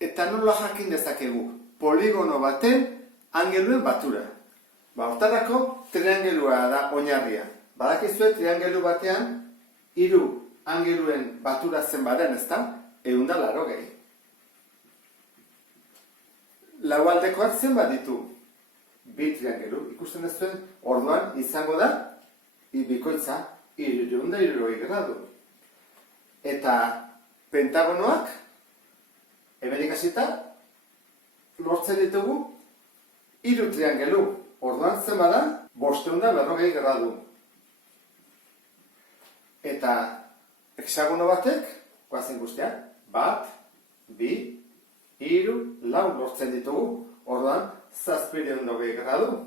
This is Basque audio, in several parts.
Eta nola jakin dezakegu poligono baten angeluen batura. Hortarako triangelua da oinarria. Badakizue triangelu batean 3 angeluen batura zenbaden, ezta? 180. Lau aldekoak zenbat ditu? 2 triangelu. Ikusten ez zuen, orduan izango da bikoitza 360 gradu. Eta pentagonoak, hemen ikasita, lortzen ditugu 3 triangelu. Orduan zenbat da 540 gradu. Eta hexagono batek, goazen guztiak, 1, 2, 3, 4 lortzen ditugu. Orduan 720 gradu.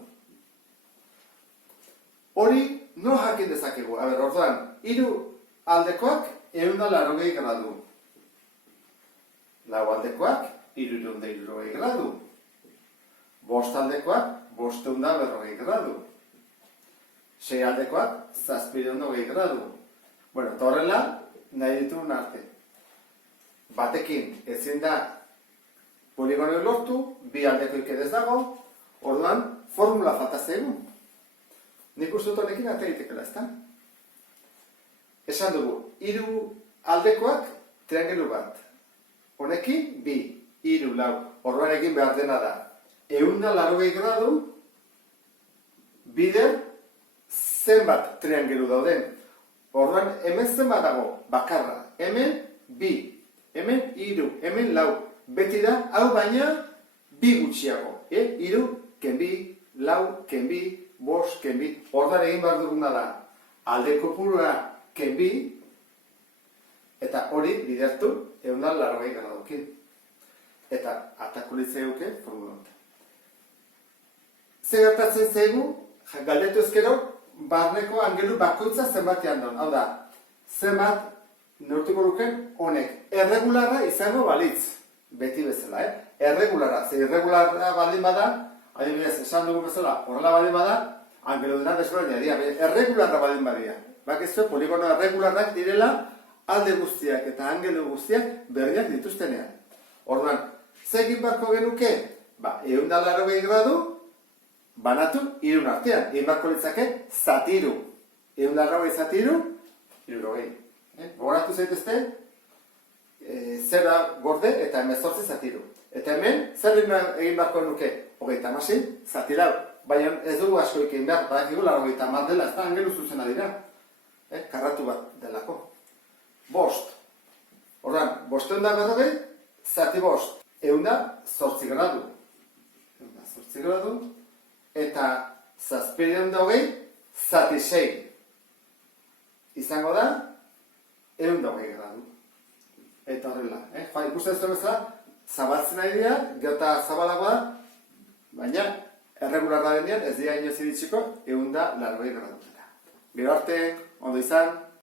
Hori no jakin dezakegu. Orduan 3 aldekoak 180 gradu. 4 aldekoak 360 gradu. 5 aldekoak 540 gradu. 6 aldekoak 720 gradu. Eta horrela nahi ditugun arte. Batekin ezin da poligono lortu, 2 aldekoik ere ez dago, orduan formula falta zaigu. Nik uste dut honekin arte egitekeela, ezta? Esan dugu, 3 aldekoak triangelu bat. Honekin 2, 3, 4. Orduan egin behar dena da 180 gradu bider zenbat triangelu dauden. Orduan hemen zenbat dago bakarra. Hemen 2, hemen 3, hemen 4. Beti da, hau baina 2 gutxiago. 3, ken 2, 4, ken 2, 5, ken 2. Orduan egin behar duguna da alde kopurua ken 2, eta hori bidertu 180 gradukin. Eta atakulitzea euke formula honetan. Zer gertatzen zaigu, galdetu ezkero, barneko angelu bakoitza zenbatean duen. Hau da, zenbat neurtuko luken honek erregularra izango balitz. Beti bezala, erregularra. Zer irregularra baldin bada, adibidez, esan dugu bezala, horrela baldin bada, angelu dena desberdina dira. Erregularra baldin badia. Bakizue, poligono erregularrak direla alde guztiak eta angelu guztiak berriak dituztenean. Orduan, zegin barko genuke? 180 gradu banatu 3 artean. Egin barko litzake zatiru. 180 zatiru, 360. Gogoratu zaitezte, zera gorde eta 18 zatiru. Eta hemen, zer egin barko nuke? 36 zatiru. Baina ez dugu asko egin behar, badakigu 80 dela, ez da angelu zuzena dira. Karratu bat delako. 5. Orduan, 540, zati 5. 108 gradu. 108 gradu. Eta 720, zati 6. Izango da 120 gradu. Eta horrela. Ikusten zuen bezala, zabaltzen ari dira, geota zabalagoa, baina erregularra denean ez dira inoz iritsiko 180 gradu. Gero arte, ondo izan.